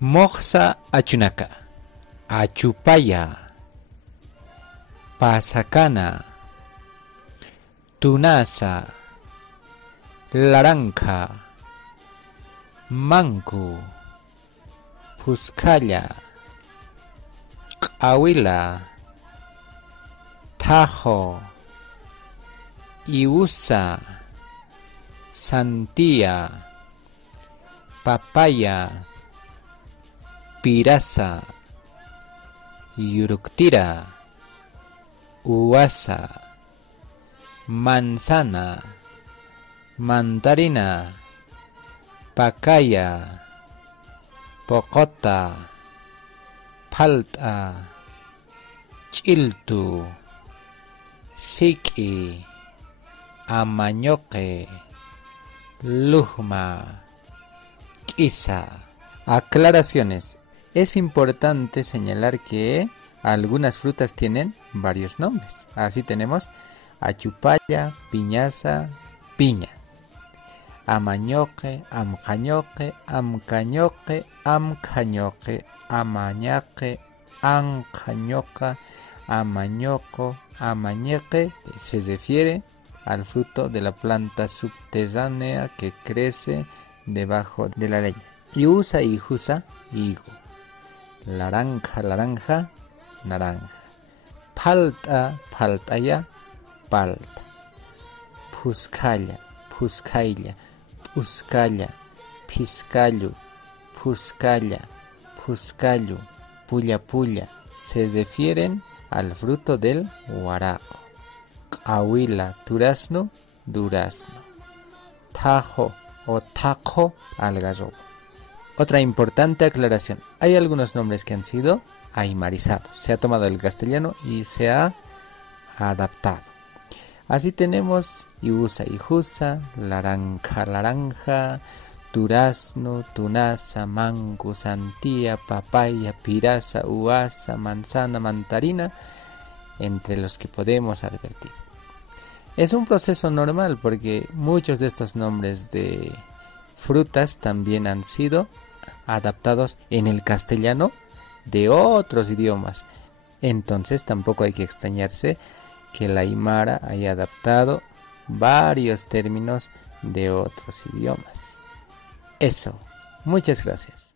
Moxa achunaka, achupaya, pasacana, tunasa, laranja, mango, puscalla, q'awila, tajo, iusa, santía, papaya, pirasa, yuruktira, uwasa, manzana, mandarina, pacaya, pocota, palta, chiltu, siki, amañoque, lujma, quisa. Aclaraciones. Es importante señalar que algunas frutas tienen varios nombres. Así tenemos achupalla, piñaza, piña. Amañoque, amcañoque, amcañoque, amcañoque, amañaque, ancañoca, amañoco, amañeque. Se refiere al fruto de la planta subterránea que crece debajo de la leña. Iusa, hijusa, higo. Laranja, laranja, naranja. Palta, paltaya, palta. Puscalla, puscailla, puscalla, piscallo, puscalla, puscallo, pulla, pulla. Se refieren al fruto del guaraco. Q'awila, durazno, durazno. Tajo o tajo, algarrobo. Otra importante aclaración. Hay algunos nombres que han sido aymarizados. Se ha tomado el castellano y se ha adaptado. Así tenemos iusa, hijusa, laranja, laranja, durazno, tunasa, mango, santía, papaya, pirasa, uasa, manzana, mandarina, entre los que podemos advertir. Es un proceso normal porque muchos de estos nombres de frutas también han sido adaptados en el castellano de otros idiomas. Entonces tampoco hay que extrañarse que la aymara haya adaptado varios términos de otros idiomas. Eso. Muchas gracias.